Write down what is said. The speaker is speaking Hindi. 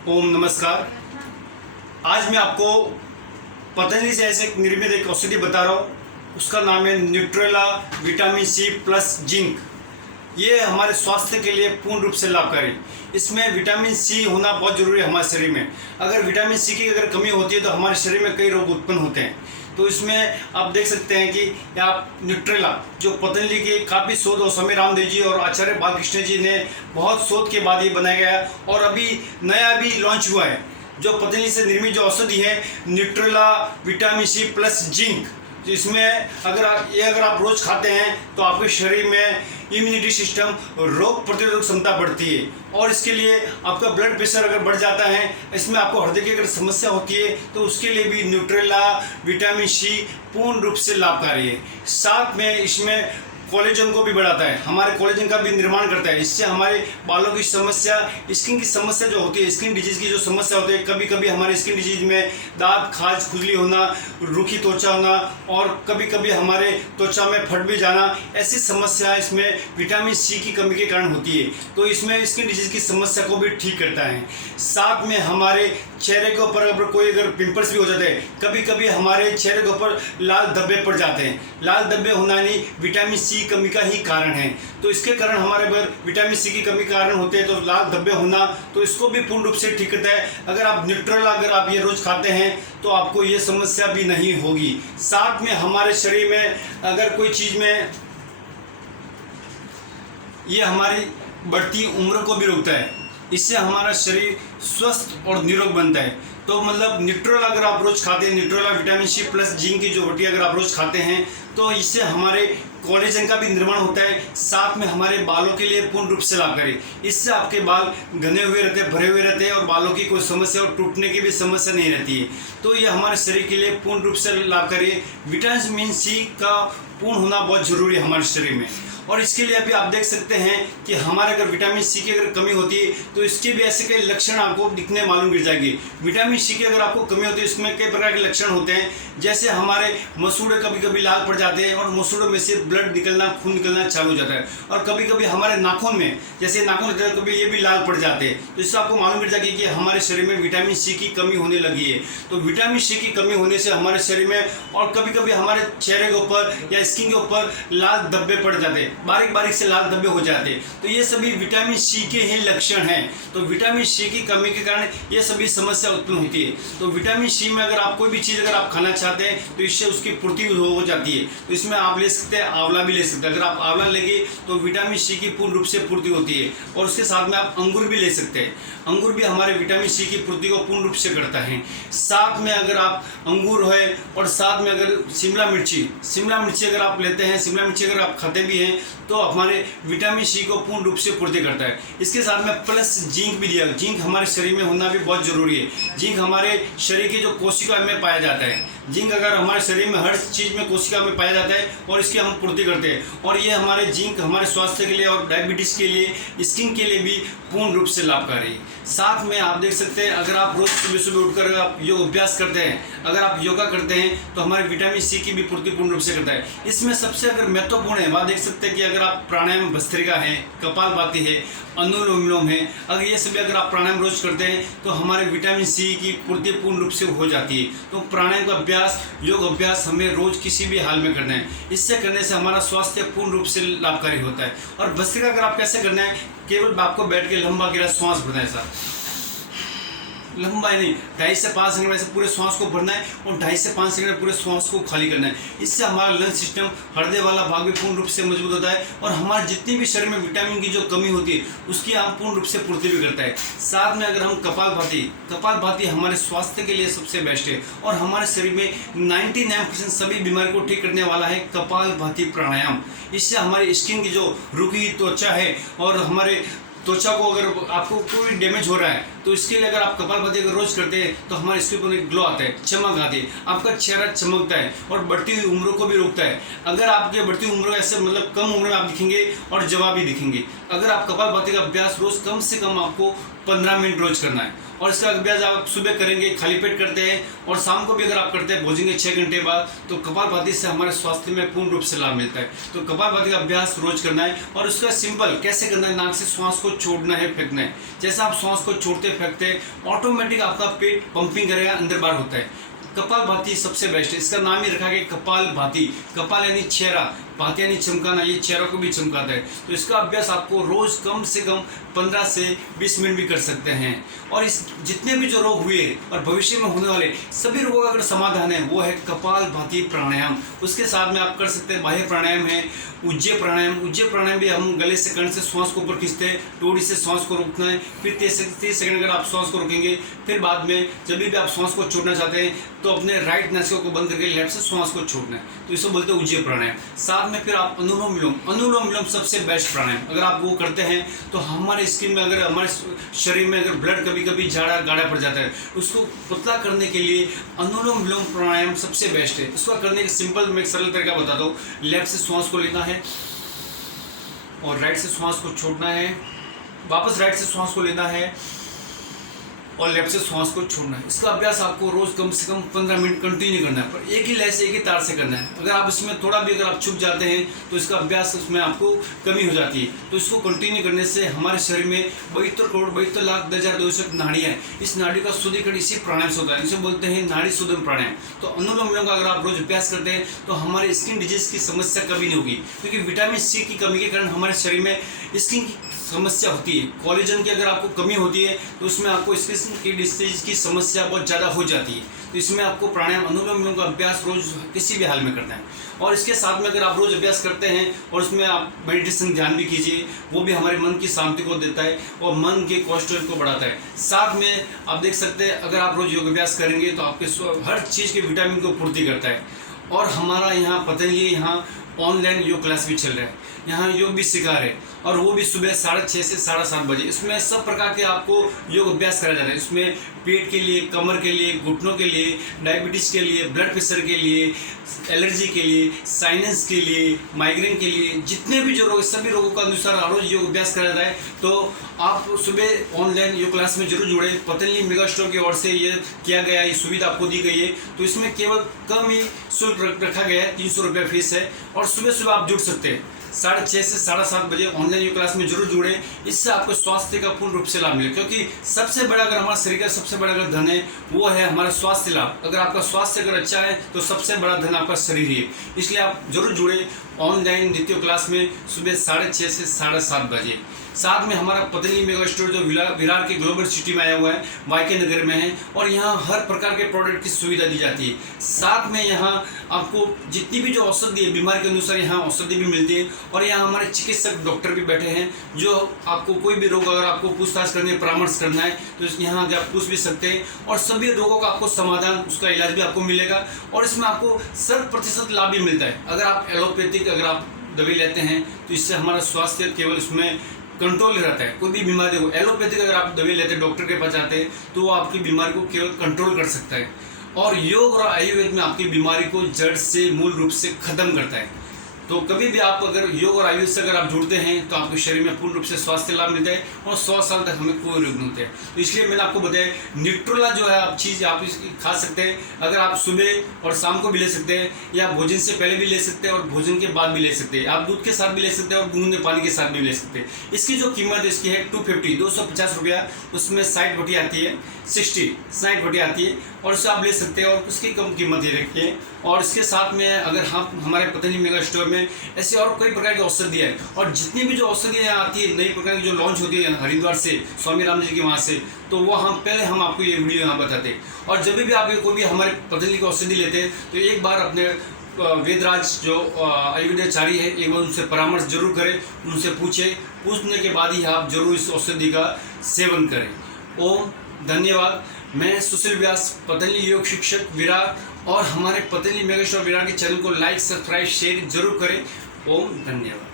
ओम नमस्कार। आज मैं आपको पतंजलि से ऐसे निर्मित एक औषधि बता रहा हूँ। उसका नाम है Nutrela vitamin C plus zinc. ये हमारे स्वास्थ्य के लिए पूर्ण रूप से लाभकारी। इसमें विटामिन सी होना बहुत ज़रूरी है हमारे शरीर में। अगर विटामिन सी की अगर कमी होती है तो हमारे शरीर में कई रोग उत्पन्न होते हैं। तो इसमें आप देख सकते हैं कि आप न्यूट्रेला जो पतंजलि के काफ़ी शोध और स्वामी रामदेव जी और आचार्य बालकृष्ण जी ने बहुत शोध के बाद ये बनाया गया और अभी नया भी लॉन्च हुआ है। जो पतंजलि से निर्मित जो औषधि है Nutrela vitamin C plus zinc, इसमें अगर आप रोज़ खाते हैं तो आपके शरीर में इम्यूनिटी सिस्टम, रोग प्रतिरोधक क्षमता बढ़ती है। और इसके लिए आपका ब्लड प्रेशर अगर बढ़ जाता है, इसमें आपको हृदय की अगर समस्या होती है तो उसके लिए भी न्यूट्रेला विटामिन सी पूर्ण रूप से लाभकारी है। साथ में इसमें कोलेजन को भी बढ़ाता है, हमारे कोलेजन का भी निर्माण करता है। इससे हमारे बालों की समस्या, स्किन की समस्या जो होती है, स्किन डिजीज़ की जो समस्या होती है, कभी कभी हमारे स्किन डिजीज में दांत, खाज, खुजली होना, रूखी त्वचा होना और कभी कभी हमारे त्वचा में फट भी जाना, ऐसी समस्या इसमें विटामिन सी की कमी के कारण होती है। तो इसमें स्किन डिजीज की समस्या को भी ठीक करता है। साथ में हमारे चेहरे के ऊपर अगर पिंपल्स भी हो जाते हैं, कभी कभी हमारे चेहरे के ऊपर लाल धब्बे पड़ जाते हैं। लाल धब्बे होना नहीं विटामिन सी कमी का ही कारण है। तो इसके कारण हमारे अगर विटामिन सी की कमी कारण होते हैं तो लाल धब्बे होना, तो इसको भी पूर्ण रूप से ठीक करता है। अगर आप न्यूट्रेला अगर आप ये रोज खाते हैं तो आपको ये समस्या भी नहीं होगी। साथ में हमारे शरीर में अगर कोई चीज़ में ये हमारी बढ़ती उम्र को भी रोकता है। इससे हमारा शरीर स्वस्थ और निरोग बनता है। तो मतलब न्यूट्रेला अगर आप रोज़ खाते हैं, Nutrela vitamin C plus zinc की जो रोटी अगर आप रोज़ खाते हैं तो इससे हमारे कोलेजन का भी निर्माण होता है। साथ में हमारे बालों के लिए पूर्ण रूप से लाभकारी। इससे आपके बाल घने हुए रहते हैं, भरे हुए रहते हैं और बालों की कोई समस्या और टूटने की भी समस्या नहीं रहती है। तो ये हमारे शरीर के लिए पूर्ण रूप से लाभकारी है। विटामिन सी का पूर्ण होना बहुत ज़रूरी है हमारे शरीर में। और इसके लिए अभी आप देख सकते हैं कि हमारे अगर विटामिन सी की अगर कमी होती है तो इसके भी ऐसे कई लक्षण आपको दिखने मालूम गिर जाएंगे। विटामिन सी की अगर आपको कमी होती है इसमें कई प्रकार के लक्षण होते हैं। जैसे हमारे मसूड़े कभी कभी लाल पड़ जाते हैं और मसूड़ों में से ब्लड निकलना, खून निकलना चालू हो जाता है। और कभी कभी हमारे नाखून में, जैसे नाखून कभी ये भी लाल पड़ जाते हैं। तो इससे आपको मालूम गिर जाएगी कि हमारे शरीर में विटामिन सी की कमी होने लगी है। तो विटामिन सी की कमी होने से हमारे शरीर में और कभी कभी हमारे चेहरे के ऊपर या स्किन के ऊपर लाल धब्बे पड़ जाते हैं, बारीक बारीक से लाल धब्बे हो जाते हैं। तो ये सभी विटामिन सी के ही लक्षण हैं। तो विटामिन सी की कमी के कारण ये सभी समस्या उत्पन्न होती है। तो विटामिन सी में अगर आप कोई भी चीज़ अगर आप खाना चाहते हैं तो इससे उसकी पूर्ति हो जाती है। तो इसमें आप ले सकते हैं, आंवला भी ले सकते हैं। अगर आप आंवला लेंगे तो विटामिन सी की पूर्ण रूप से पूर्ति होती है। और उसके साथ में आप अंगूर भी ले सकते हैं। अंगूर भी हमारे विटामिन सी की पूर्ति को पूर्ण रूप से करता है। साथ में अगर आप अंगूर है और साथ में अगर शिमला मिर्ची अगर आप लेते हैं, शिमला मिर्ची अगर आप खाते भी हैं तो हमारे विटामिन सी को पूर्ण रूप से पूर्ति करता है। इसके साथ में प्लस जिंक भी दिया। जिंक हमारे शरीर में होना भी बहुत ज़रूरी है। जिंक हमारे शरीर की जो कोशिका में पाया जाता है। जिंक अगर हमारे शरीर में हर चीज़ में कोशिका में पाया जाता है और इसकी हम पूर्ति करते हैं। और ये हमारे जिंक हमारे स्वास्थ्य के लिए और डायबिटीज़ के लिए, स्किन के लिए भी पूर्ण रूप से लाभकारी है। साथ में आप देख सकते हैं अगर आप रोज़ सुबह सुबह उठकर आप योग अभ्यास करते हैं, अगर आप योगा करते हैं तो हमारे विटामिन सी की भी पूर्ति पूर्ण रूप से करता है। इसमें सबसे अगर महत्वपूर्ण है, वहाँ देख सकते हैं कि अगर आप प्राणायाम, भस्त्रिका है, कपालभाति है, अनुलोम विलोम है, अगर ये सभी अगर आप प्राणायाम रोज करते हैं तो हमारे विटामिन सी की पूर्ति पूर्ण रूप से हो जाती है। तो प्राणायाम का अभ्यास, योग अभ्यास हमें रोज किसी भी हाल में करना है। इससे करने से हमारा स्वास्थ्य पूर्ण रूप से लाभकारी होता है। और भस्त्रिका अगर आप कैसे करना है, केवल आपको बैठ के लंबा गिरा श्वास भरना है। ऐसा लंबा ही नहीं, 2.5 से 5 सेकंड में ऐसे पूरे श्वास को भरना है और 2.5 से 5 सेकंड में पूरे श्वास को खाली करना है। इससे हमारा लंग सिस्टम, हृदय वाला भाग भी पूर्ण रूप से मजबूत होता है और हमारे जितनी भी शरीर में विटामिन की जो कमी होती है उसकी हम पूर्ण रूप से पूर्ति भी करता है। साथ में अगर हम कपालभाति हमारे स्वास्थ्य के लिए सबसे बेस्ट है और हमारे शरीर में 99% सभी बीमारी को ठीक करने वाला है कपालभाति प्राणायाम। इससे हमारी स्किन की जो रुकी त्वचा है और हमारे त्वचा को अगर आपको कोई डैमेज हो रहा है तो इसके लिए अगर आप कपालभाति अगर रोज करते हैं तो हमारे स्किन पर एक ग्लो आता है, चमक आती है, आपका चेहरा चमकता है और बढ़ती हुई उम्र को भी रोकता है। अगर आपकी बढ़ती हुई उम्र ऐसे मतलब कम उम्र में आप दिखेंगे और जवाब भी दिखेंगे। अगर आप कपालभाति का अभ्यास रोज कम से कम आपको 15 मिनट रोज करना है, और इसका अभ्यास आप सुबह करेंगे, खाली पेट करते हैं, और शाम को भी अगर आप करते हैं भोजन के 6 घंटे बाद, तो कपालभाति से हमारे स्वास्थ्य में पूर्ण रूप से लाभ मिलता है। तो कपालभाति का अभ्यास रोज करना है, और उसका सिंपल कैसे करना है, नाक से श्वास को छोड़ना है, फेंकना है। जैसा आप श्वास को छोड़ते फेंकते ऑटोमेटिक आपका पेट पंपिंग करेगा, अंदर बाहर होता है। कपालभाति सबसे बेस्ट है, इसका नाम ही रखा गया कपालभाति। कपाल यानी चेहरा, भाति यानी चमकाना, ये चेहरों को भी चमकाता है। तो इसका अभ्यास आपको रोज कम से कम 15 से 20 मिनट भी कर सकते हैं। और इस जितने भी जो रोग हुए और भविष्य में होने वाले सभी रोगों का अगर समाधान है वो है कपालभाति प्राणायाम। उसके साथ में आप कर सकते हैं बाह्य प्राणायाम है, उज्जय प्राणायाम। उज्जय प्राणायाम भी हम गले से कर्ण से श्वास को ऊपर खींचते हैं, टोड़ी से श्वास को रोकना है, फिर 30 सेकंड अगर आप श्वास को रोकेंगे, फिर बाद में जब भी आप श्वास को छोड़ना चाहते हैं तो अपने राइट नासिका को बंद करके लेफ्ट से श्वास को छोड़ना है। तो इसको बोलते हैं उज्जय प्राणायाम। साथ में फिर आप अनुलोम विलोम, अनुलोम विलोम सबसे बेस्ट प्राणायाम। अगर आप वो करते हैं तो हमारे स्किन में, अगर हमारे शरीर में अगर ब्लड कभी कभी गाढ़ा पड़ जाता है, उसको पतला करने के लिए अनुलोम विलोम प्राणायाम सबसे बेस्ट है। उसका करने का सिंपल मैं एक सरल तरीका बताता हूँ। लेफ्ट से श्वास को लेना है और राइट से श्वास को छोड़ना है, वापस राइट से श्वास को लेना है और लेफ्ट से श्वास को छोड़ना है। इसका अभ्यास आपको रोज कम से कम 15 मिनट कंटिन्यू करना है, पर एक ही लय से एक ही तार से करना है। अगर आप इसमें थोड़ा भी अगर आप चूक जाते हैं तो इसका अभ्यास उसमें आपको कमी हो जाती है। तो इसको कंटिन्यू करने से हमारे शरीर में 72 करोड़ 72 लाख 10,200 नाड़ियाँ हैं। इस नाड़ी का शुद्धिकरण इसी प्राणायाम से होता है, इसे बोलते हैं नाड़ी शोधन प्राणायाम। तो अनुलोम विलोम का अगर आप रोज अभ्यास करते हैं तो हमारे स्किन डिजीज की समस्या कभी नहीं होगी, क्योंकि विटामिन सी की कमी के कारण हमारे शरीर में स्किन की समस्या होती है। कोलेजन की अगर आपको कमी होती है तो उसमें आपको स्किन की डिजीज की समस्या बहुत ज़्यादा हो जाती है। तो इसमें आपको प्राणायाम अनुलोम विलोम का अभ्यास रोज किसी भी हाल में करना है। और इसके साथ में अगर आप रोज अभ्यास करते हैं और उसमें आप मेडिटेशन ध्यान भी कीजिए, वो भी हमारे मन की शांति को देता है और मन के कोलेस्ट्रॉल को बढ़ाता है। साथ में आप देख सकते हैं अगर आप रोज योग अभ्यास करेंगे तो आपके हर चीज़ के विटामिन को पूर्ति करता है। और हमारा यहाँ पतंजलि यहाँ ऑनलाइन योग क्लास भी चल रहा है, यहाँ योग भी सिखा रहे हैं, और वो भी सुबह 6:30 से 7:30 बजे। इसमें सब प्रकार के आपको योग अभ्यास कराया जाता है। इसमें पेट के लिए, कमर के लिए, घुटनों के लिए, डायबिटीज़ के लिए, ब्लड प्रेशर के लिए, एलर्जी के लिए, साइनस के लिए, माइग्रेन के लिए, जितने भी जो रोग, सभी रोगों का अनुसार रोज योग अभ्यास कराया जाता है। तो आप सुबह ऑनलाइन योग क्लास में जरूर जुड़े। पतंजलि मेगा स्टोर की ओर से ये किया गया, ये सुविधा आपको दी गई है। तो इसमें केवल कम ही शुल्क रखा गया है, 300 रुपये फीस है, और सुबह सुबह आप जुड़ सकते हैं। 6:30 से 7:30 बजे ऑनलाइन योग क्लास में जरूर जुड़े। इससे आपको स्वास्थ्य का पूर्ण रूप से लाभ मिले, क्योंकि सबसे बड़ा अगर हमारा शरीर का सबसे बड़ा अगर धन है वो है हमारा स्वास्थ्य लाभ। अगर आपका स्वास्थ्य अगर अच्छा है तो सबसे बड़ा धन आपका शरीर ही है। इसलिए आप जरूर जुड़े ऑनलाइन नित्य क्लास में सुबह 6:30 से 7:30 बजे। साथ में हमारा पतंजलि मेगा स्टोर जो विरार के ग्लोबल सिटी में आया हुआ है, वाईके नगर में है, और यहाँ हर प्रकार के प्रोडक्ट की सुविधा दी जाती है। साथ में यहाँ आपको जितनी भी जो औषधि है, बीमारी के अनुसार यहाँ औषधि भी मिलती है, और यहाँ हमारे चिकित्सक डॉक्टर भी बैठे हैं जो आपको कोई भी रोग अगर आपको पूछताछ करनी है, परामर्श करना है तो यहाँ आके आप पूछ भी सकते हैं, और सभी रोगों का आपको समाधान, उसका इलाज भी आपको मिलेगा। और इसमें आपको 100% लाभ भी मिलता है। अगर आप एलोपैथिक अगर आप दवाई लेते हैं तो इससे हमारा स्वास्थ्य केवल उसमें कंट्रोल रहता है। कोई भी बीमारी हो, एलोपैथिक अगर आप दवाई लेते हैं, डॉक्टर के पास जाते हैं, तो वो आपकी बीमारी को केवल कंट्रोल कर सकता है। और योग और आयुर्वेद में आपकी बीमारी को जड़ से मूल रूप से खत्म करता है। तो कभी भी आप अगर योग और आयुर्वेद से अगर आप जुड़ते हैं तो आपके शरीर में पूर्ण रूप से स्वास्थ्य लाभ मिलता है, और 100 साल तक हमें कोई रोग नहीं होते हैं। तो इसलिए मैंने आपको बताया न्यूट्रोला जो है आप चीज़ आप खा सकते हैं। अगर आप सुबह और शाम को भी ले सकते हैं, या भोजन से पहले भी ले सकते हैं और भोजन के बाद भी ले सकते हैं। आप दूध के साथ भी ले सकते हैं और गूंदे पानी के साथ भी ले सकते हैं। इसकी जो कीमत इसकी है 250 रुपया। उसमें 60 बटी आती है, 60 बटी आती है, और उससे आप ले सकते हैं, और उसकी कम कीमत ये रखी है। और इसके साथ में अगर हम हमारे पतंजलि मेगा स्टोर में ऐसे और कई प्रकार की औषधियाँ हैं, और जितनी भी जो औषधियाँ आती है नई प्रकार की जो लॉन्च होती है हरिद्वार से, स्वामी राम जी के वहाँ से, तो वो हम आपको ये वीडियो यहाँ बताते हैं। और जब भी आप कोई भी हमारे पतंजलि की औषधि लेते हैं तो एक बार अपने वेदराज जो आयुर्वेदाचार्य है, एक बार उनसे परामर्श जरूर करें, उनसे पूछने के बाद ही आप जरूर इस औषधि का सेवन करें। ओम धन्यवाद। मैं सुशील व्यास, पतंजलि योग शिक्षक विरार, और हमारे पतंजलि मेगा स्टोर विरार के चैनल को लाइक, सब्सक्राइब, शेयर जरूर करें। ओम धन्यवाद।